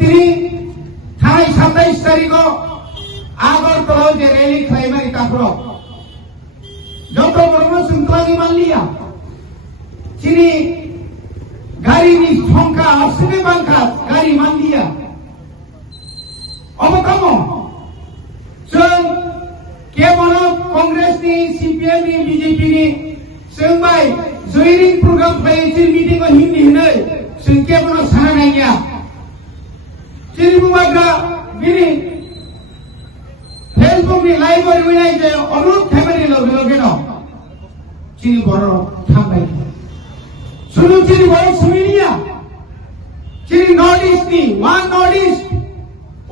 তিনি थानाय 27 तारिखआव आगरतलाव जे रैली खालामनाय ताफोराव जत बर'नो जोंख्लानि मानलिया তিনি गारिनि संख्या आरसिनि बांखा गारि मानलिया अबकाम जों केवल कांग्रेसनि सीपीएमनि बीजेपीनि जों बाय जयरिं प्रग्राम खालामनाय मिटिंआव हिंदी होनो जों केवल सानाय गैया जोंनि बुंग्रा बिनि फेसबुकनि लाइभ नुनाय जे अनुरोध खालामनाय लगे न जोंनि बर' थांबाय सुनु जोंनि बर' सुनिया जोंनि नर्थ इस्टनि वान नर्थ इस्ट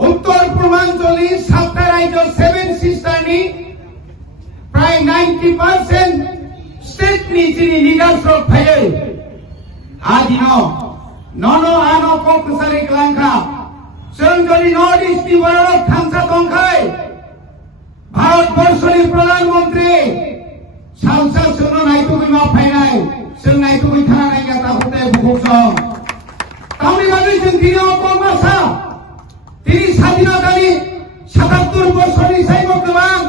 उत्तर पूर्वांचलनि 7टा राज्य 7 सिस्टारनि प्राय 90% स्टेटनि जोंनि लिडार्सफोर थायो आदिनो ननो आनो क'क्राझार क्लांखा जों जुदि नर्थ इस्टनि बर' थांसा दंखाय भारतबर्षनि प्रधानमंत्री सालसा जोंनो नायथ'गैमा फायनाय जों नायथ'गै थाना नायगा ताखुते बुखुसं तामनि बागै जों दिनै अकमासा दिनै स्वाधीनतानि 77 बोसोरनि सायबो गोबां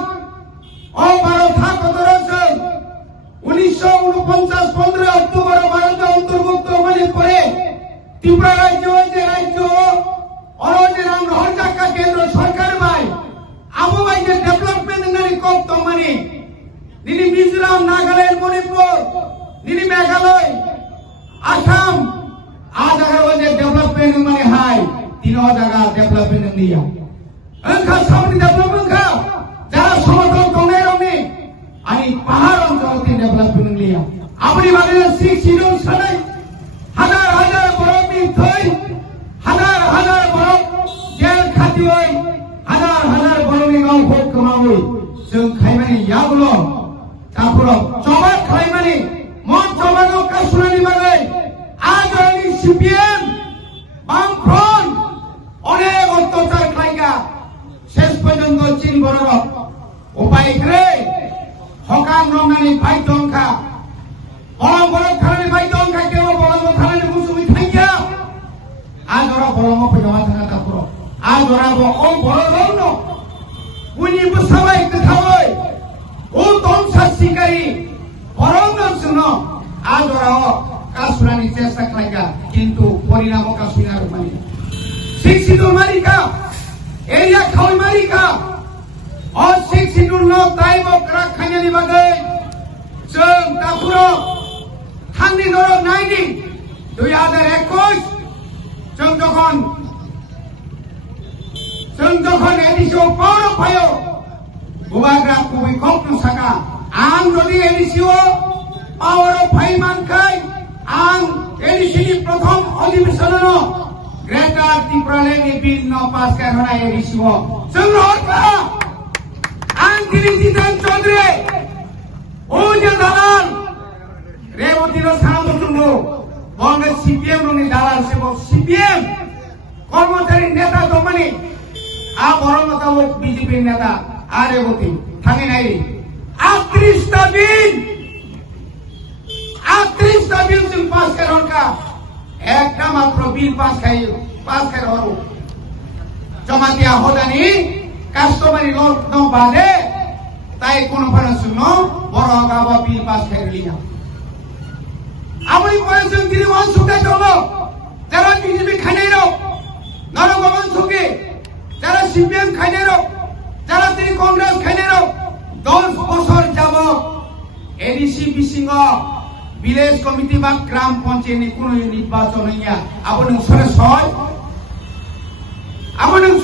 भारत हादराव जों 1949 15 अक्ट'बराव भारत अन्तर्भुक्त होने परे त्रिपुरा राज्य जे राज्य अरजिराम हरजाका केंद्र सरकार बाय आबो बाय जे डेभलपमेंट होननानै कब दं माने दिनै मिजोराम नागालेण्ड मणिपुर दिनै मेघालय आसाम आ जायगायाव जे डेभलपमेंट माने हाय तीनों जगह डेभलपमेंट दिया ओंखा सावनि डेभलपमेंट का जरा समतल दंनाय रंनि आनि पाहाड़ अंचल ती डेभलपमेंट दिया आपनि बागै 6 शिड्यूल सानाय हाजार हाजार बर'नि थै हाजार हाजार बर' जेल खाथियै हाजार हाजार बर'नि गावखौ खोमावै जों खायमानि याबल ताफोराव जबाब खायमानि मन जबानो कासुनानि बागै आजनि सीपीएम बामफ्रन अनेक अत्याचार खायगा शेष पर्यন্ত चीन बर'र उपाय गैयै हकाम रंनानि बायदंखा बरं बरं खानानि बायदंखा केवल बरं खानानि मुसुमि थांगिया आजरा बरं फैदों थाङा ताफोराव आजराबो अ बर'नो बयनिबो साबाय गोथावै ओ दंसा सिकारि बर'नो जोंनो आजराव कासुनानि चेष्टा खालायगा किन्तु परिणाम कासुना रमानि शिक्षित मारिका एरिया खावै मारिका और शिक्षित नो टाइम अफ क्राक खायनानि बागै जों ताफोराव थांनि दरब नायनि 2021 जों जखन एडिसिआव पावर फायो बुबाग्रा कुबै क'क्राझार साका आं जदि एडिसिआव पावर फायमानखाय आं एडिसिनि प्रथम अधिवेशननो ग्रेटर त्रिपुरालेण्डनि बिल न पास खालामनाय एडिसिआव जों हरखा आं दिनै जितेन चौधरी ओ जे दालाल रेवतीनो सानामथुंगो बंग सीपीएम रंनि दालाल सेबो सीपीएम कर्मचारी नेता दमानि आ बरं बताव बीजेपी नेता आ रेवती थाङै नाय 38टा बिल जों पास खालामका একটা মাত্র বিল পাস খাই হরো জমাতিয়া হদানি কাস্টমারি লোক ন বাদে তাই কোন ফানাসুন বড় গাবা বিল পাস খাই লিয়া আমি কয়েকজন দিনে অংশকে চলো যারা বিজেপি খাইনাই রো নরগমন সুকে যারা সিপিএম খাইনাই রো যারা তিনি কংগ্রেস খাইনাই রো 10 বছর যাব এডিসি বিসিং ভিলেজ কমিটি বা গ্রাম পঞ্চায়েতनि কোনো নির্বাচন হইয়া আপনি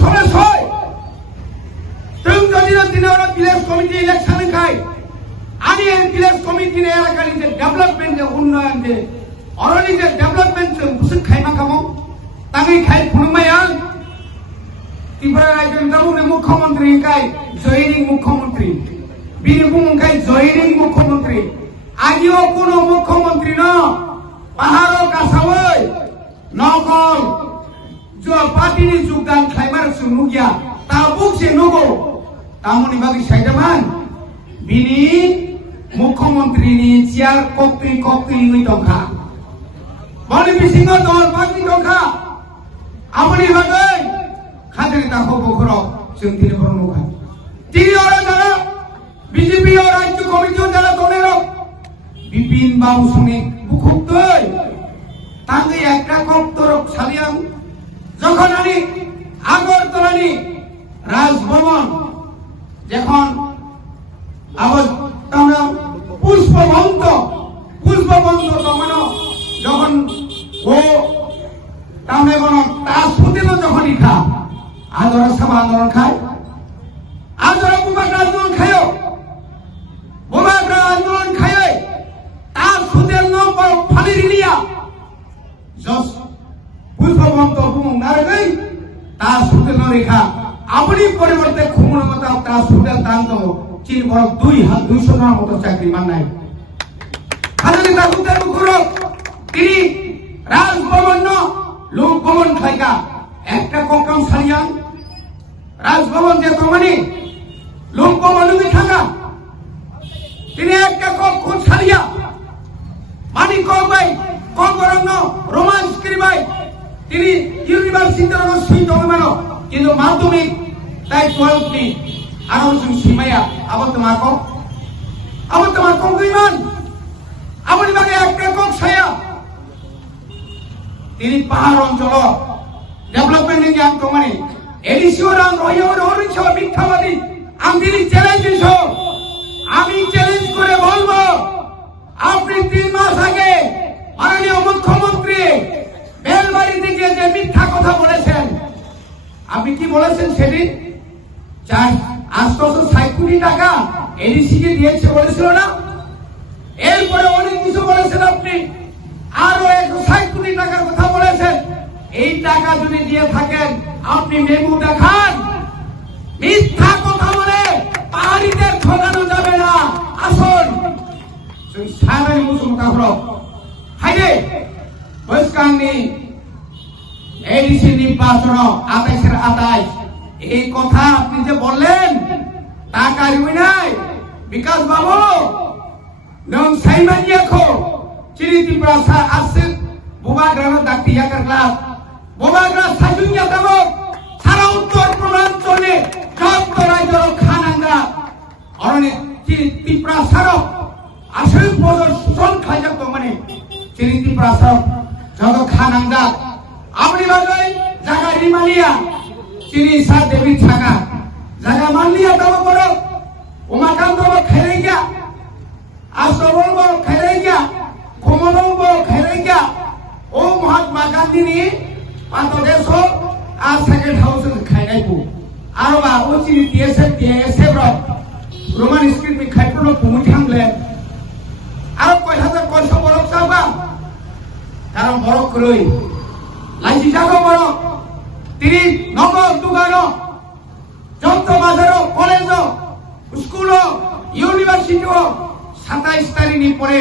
সরাসরি जों যদি দিনরা ভিলেজ কমিটি ইলেকশন খাই আনি এই ভিলেজ কমিটি নে এলাকার যে ডেভেলপমেন্ট যে উন্নয়ন যে অরনি যে ডেভেলপমেন্ট जों বুসুক খাইমা খামো তাঙ্গি খাই ফুনমায়া ত্রিপুরা রাজ্যের দাউনে মুখ্যমন্ত্রী খাই জয়রিং মুখ্যমন্ত্রী বীরভূম খাই জয়রিং মুখ্যমন্ত্রী आजिओ कोनो मुख्यमंत्री न पाहाड़ो कासावै नकल जो पार्टी नि जुगदान खाइमार सुनुगिया ता बुकसे नगो तामुनि बागै साइदामान बिनि मुख्यमंत्री नि चियार कक्ति मै दंखा बनि बिसिङाव दल बागनि दंखा आमनि बागै खाद्रि दाखौ बखरक जों दिनै बरनोखा दिनै अरा जारा बीजेपी और राज्य कमिटी যারা দলের বিপিন বাবু শুনে মুখুক্তই তাকে একটা কপ্তরক সালিয়াম যখন আমি আগরতলানি রাজভবন যখন আবার তারা পুষ্পবন্ত তখন যখন ও তাহলে তা সুদিনও যখন ইখা আদরা সভা আন্দোলন খায় আদরা বুবাক আন্দোলন খায় বুবাক আন্দোলন খায় তার সুদের নম্বর ফালি রিলিয়া জস পুষ্পবন্ত বুম নারগৈ তার সুদের রেখা আপনি পরিবর্তে খুমুর মতো তার সুদের দাম তো চীন বড় 200 জনের মতো চাকরি মান নাই খালি তার সুদের মুখরক তিনি রাজভবন লোকভবন খাইকা একটা কম সারিয়ান রাজভবন যে তোমানি লোকভবন থাকা তিনি একটা কক্ষ সারিয়া মানি কবাই কবরন্ন রোমান্স করিবাই তিনি ইউনিভার্সিটির সুইট অনুমানো কিন্তু মাধ্যমিক তাই 12 নি আর ওই সীমায়া আবার তোমার কইমান আপনি বাগে একটা কক ছায়া তিনি পাহাড় অঞ্চল ডেভেলপমেন্ট নিয়ে আম তোমানি এডিসিওরাম রহিওর হরিছ মিথ্যাবাদী আমি তিনি চ্যালেঞ্জ দিছ আমি চ্যালেঞ্জ করে বলবো আপনি 3 মাস আগে মাননীয় মুখ্যমন্ত্রী বেলবাড়িতে গিয়ে যে মিথ্যা কথা বলেছেন আপনি কি বলেছেন সেদিন 860 কোটি টাকা এডিসি কে দিয়েছে বলেছিল না এরপরে অনেক কিছু বলেছেন আপনি আরো 160 কোটি টাকার কথা বলেছেন এই টাকা যদি দিয়ে থাকেন আপনি মেমু দেখান মিথ্যা কথা বলে পাহাড়িদের ঠকানো যাবে না আসুন সারানি মুসুম কাফরক হাইরে বৈস্কাংনি এডিসি নির্বাচন 28 এই কথা আপনি যে বললেন তা কারিবি নাই বিকাশ বাবু নং সাইমান ইয়াখো চিরিতি প্রাসা আসছে বুবাগ্রাম ডাক্তি ইয়াকার ক্লাস বুবাগ্রা সাজুনিয়া দাবো সারা উত্তর পূর্বাঞ্চলে যত রাজ্যর খানাঙ্গা অরণে চিরিতি প্রাসার আসল পদর সুজন খাইজা তো মানে চিরিতি প্রাসার যত খানাঙ্গা আপনি বাজাই জায়গা রিমালিয়া চিনি সা দেবী ছাগা জায়গা মানলিয়া দাবো বড় উমাকান্ত খেলে গিয়া আসবল খেলে গিয়া কমলব খেলে গিয়া ও মহাত্মা গান্ধী নি পাঁচ দেশ আর সেকেন্ড হাউস খাইনাইবো আর বা ও চিনি টিএসএ রোমান স্ক্রিপ্ট খাইপুর পুমি থাকলে আর কয় হাজার কয়শ বরফ চাবা কারণ বরফ কই লাইজি যাবো বড় তিনি নগর দোকান যত বাজার কলেজ স্কুল ইউনিভার্সিটি 27 তারিখ পরে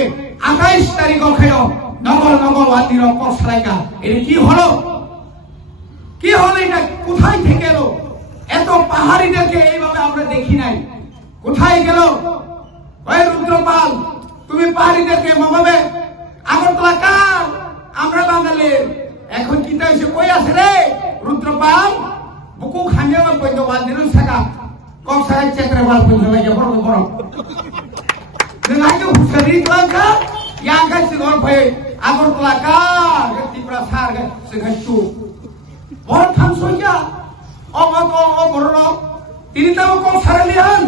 28 তারিখ খেল নগর ওয়াদির পছলাইকা এটা কি হলো এটা কোথায় থেকে এলো এত পাহাড়িদেরকে এইভাবে আমরা দেখি নাই কোথায় গেল ওই রুদ্রপাল তুমি পাহাড়িদেরকে ভাবে আগরতলা কার আমরা বাঙালি এখন কি তাইছে কই আছে রে রুদ্রপাল বুকু খাঞ্জা কইতো ওয়াদির সাকা কক সারা চেত্রে ওয়াল কইতো লাগে বড় Nengaja husari kelangka, yang kan segor pay, agor kelaka, ganti prasar kan segacu. Orang tham soja, borok, tini tahu kau saralian.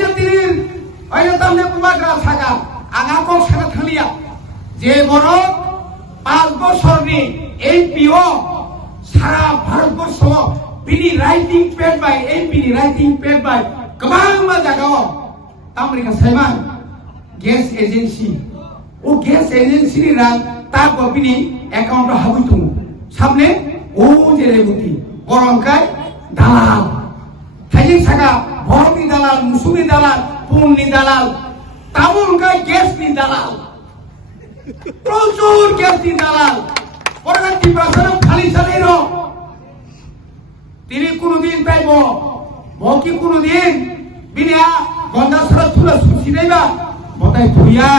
Jadi tini, ayo tamne bubagra saga, agak kau sarat khalia. Je borok, 5 বছর ni, MPO, sara Bharat Borsho, bini writing pad by, MP writing pad by, kemana majagao. America সাইমান gas agency ও gas এজেন্সির রাত তার কপিনি account হাবুতু সামনে ও যে রেবুতি গরমকায় দালাল থাইজি সাকা ভরতি দালাল মুসুমি দালাল পুন্নি দালাল তামুলকায় গ্যাস নি দালাল প্রচুর গ্যাস নি দালাল পরবর্তী প্রশ্ন খালি চালিয়ে তিনি কোনদিন পাইব কি কোনদিন বিনা গন্ডাসরা তুলা সুচি দেবা বতাই ভুইয়া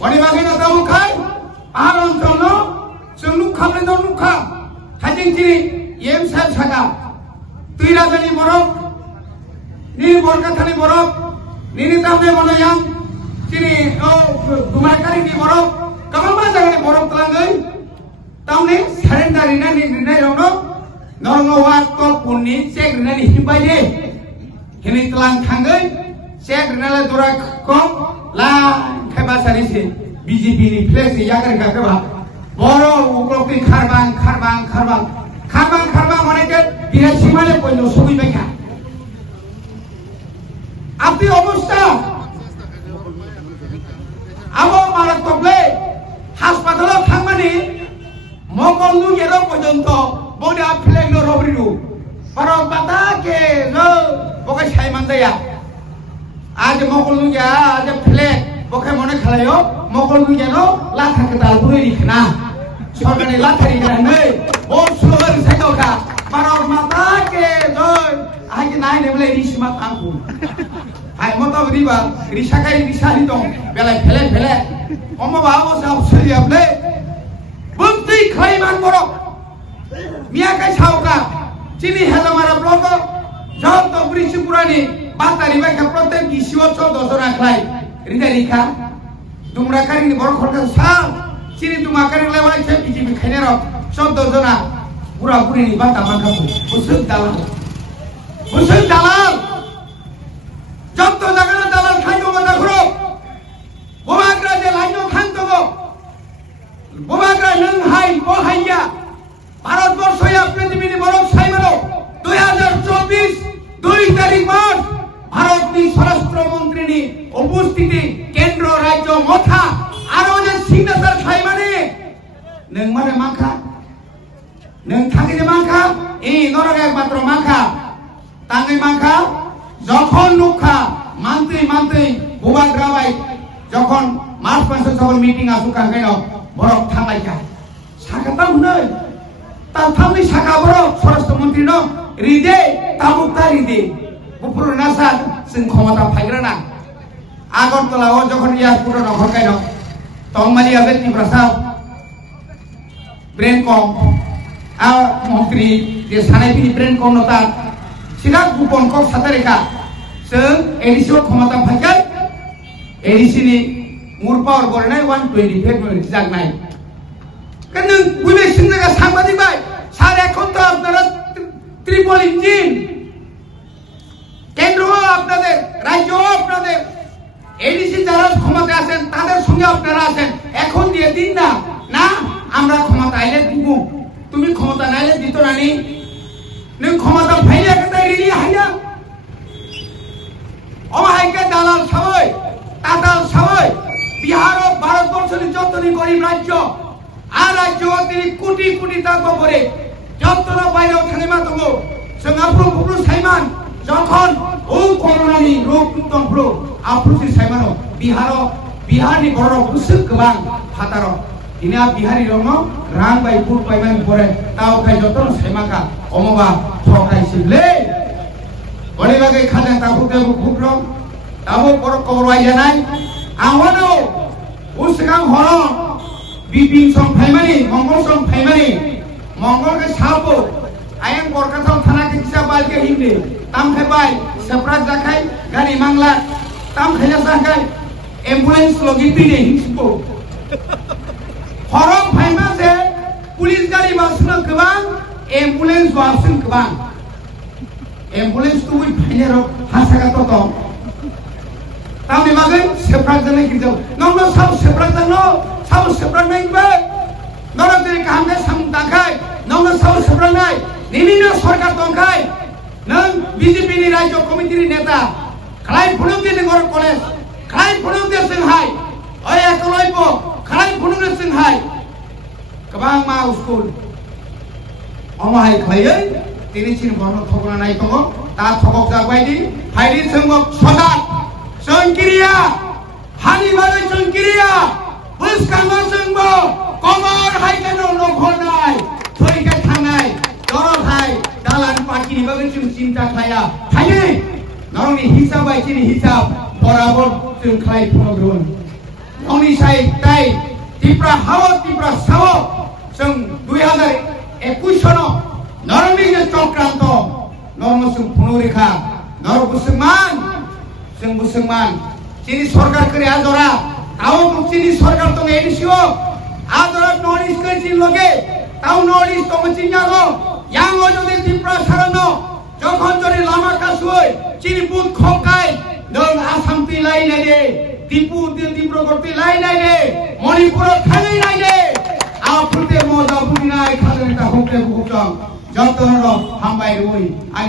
বড়ি বাগে না দাও খাই আর অঞ্চল চলু नुखाब्ले न नुखा हाजिं चिनि एम साहेब सागा तुई राजानि बरफ निनि बरकाथानि बरफ निनि दामने बनायां चिनि दुमाकारिनि बरफ कामा जागानि बरफ तलांगै तामने सारेन्डार रिनानि निर्णय रंनो नरंगवा तो पुननि चेक रिनानि हिबायदे हिनि तलां थांगै चेक रिनाला दरा को ला खायबा सारिसे बीजेपी नि फ्लेक्स यागर गाखोबा बरो उग्रपि खारबां मानेके बिहा सीमाले पयनो सबिबायखा आपनि अबस्था आबो मारात्मकले हासपातालाव थांमानि मंगलनु गेरो पर्यन्त बडि फ्लेग नो रबरिनु पर बाता के न बके साइमानदाया आज मंगलनु गया आज फ्लेग बके मने खालायो मंगलनु गेनो लाथा कदाल बुरै दिखना सरकारनि लाथारि गानै बसुर साइदोका पर माता के न आज नाय नेबले रिसिमा थांगु हाय मतो रिबा रिसाकाय रिसाहि दं बेलाय फेले अमबा अबसा सलियाबले बुद्धि खैमान बरो मियाकाय सावका चिनि हेलामारा ब्लक जत ब्रिसिपुरानि बातारि बायका प्रत्येक गिसिव 14 जना खाय रिदारिखा दुमराकारिनि बर खरका सा चिनि दुमाकारि लेवाय से बिजिबि खायनेर 14 जना बुरा बुरिनि बाता मानखाखौ बुसुक दालाल जत जागाना दालाल खायनो मानाखरो बबाग्रा जे लाइनो थांतगो बबाग्रा नों हाय बहाइया भारतबर्षया पृथिबीनि बरफ साइमानो 2024 2 तारिख मार्च भारतनि स्वराष्ट्र मंत्रीनि उपस्थिति केंद्र राज्य मथा आरो जे सिगनेचार खायमाने नों माने माखा नों थागिने माखा ए नरगा एकमात्र माखा तांगै माखा যখন নুখা মান্ত্রী ববাগ্রাবাই যখন মার্চ মাসে যখন মিটিং আসু কাঙ্গাইন বরফ থাঙ্গাইকা সাকাতা হুनै তাথামনি সাকা বরফ স্বরাষ্ট্রমন্ত্রী ন রিদे তাবুকতা রিদे বুপুর নাসা जों ক্ষমতা ফাইগ্রানা আগরতলাও যখন এয়ারপোর্টে নখকাইন তংমালিয়া ব্যক্তি প্রসাদ ব্রেন কম आ मंत्री जे सानायफिनि ब्रेन कम नता सिदा गुपन को सातारिका जों एडिसि क्षमता फाइगोन एडिसिनि मुर पावर गरनाय 125 मिनिट जागनाय কেন বুঝে সিংহা সাংবাদিক ভাই স্যার এখন তো আপনারা ট্রিপল ইঞ্জিন কেন্দ্রও আপনাদের রাজ্যও আপনাদের এডিসি যারা ক্ষমতা আছেন তাদের সঙ্গে আপনারা আছেন এখন দিয়ে দিন না না আমরা ক্ষমতা আইলে দিব তুমি ক্ষমতা নাইলে দিত নানি নों ক্ষমতা ফাইলে কথা রিলি হাইনা অমাহাইকে দালাল সবাই তাতাল সবাই বিহার ও ভারতবর্ষের যতনি গরিব রাজ্য আর রাজ্য তিনি কোটি কোটি টাকা করে যতনা বাইরেও থানেমা দङ जों আপ্রু সাইমান যখন ও করোনানি রোগ তন্ত্র আপ্রুসি সাইমানো বিহারনি বড় বুসুক গোबां फातार इना बिहारी रंग रां बाय पुर पाइमान परे ताव खाय जतन साइमाका अमबा थकाय सिबले बडे बागै खाजा ताबुते बुख्रो ताबो पर कवराय जानाय आवनो उसिगां हर बिपिन सं फाइमानि मंगल सं फाइमानि मंगल के साबो आयन बरकाथाव थाना के हिसाब बालके हिंदे ताम खायबाय सेपरात जाखाय गारि मांगला ताम खायला जाखाय एम्बुलेंस लगिन दिने हिंसबो हरम फाइमा से पुलिस गाड़ी बासुना गोबां एम्बुलेंस बासुन गोबां एम्बुलेंस तो बै फाइनेर हासागा तो दं तामनि मागै सेपरात जानाय गिजौ नंगो साव सेपरात जानो साव सेपरात नायबा नरदरि कामने साम दाखाय नंगो साव सेपरात नाय निनिनो सरकार दंखाय नों बीजेपी नि राज्य कमिटिनि नेता खालाय फुलुंदि नगर कलेज खालाय फुलुंदि जोंहाय ओय एकलयबो खालाय फुलुंदि जोंहाय गोबां मा स्कुल अमाहाय खायै तिनि सिन बरनो थगना नाय दङ ता थगक जाबायदि फाइदि जोंबो सदा जोंकिरिया हानि बागै जोंकिरिया बुसकांगो जोंबो कमर हायकेनो नखरनाय थैके थांनाय दरहाय दालान पार्टीनि बागै जों चिन्ता खाया थायो नरनि हिसाब बायदिनि हिसाब बराबर जों खालाय फुनग्रुन ननि साय ताय तिप्रा हाव तिप्रा साव जों 2021 सनाव नरमनि चक्रान्त नरम जों पुनरेखा नर बुसुमान चीनी सरकार करे आजरा ताऊ चीनी सरकार तो एडिसियो आजरा नॉर्थ ईस्ट के चीन लोगे ताऊ नॉर्थ ईस्ट तो चिन्या लो यांग ओजो दे त्रिपुरा सारानो যখন জরি লামা কাসুই চিনি বুত খকাই নং আসাম তি লাই নাই রে ডিব্রুগড় লাই নাই রে মণিপুর খালি নাই রে আফুতে মজা বুনি নাই খালে তা হোকে বুকচং যতন হামবাই রই আই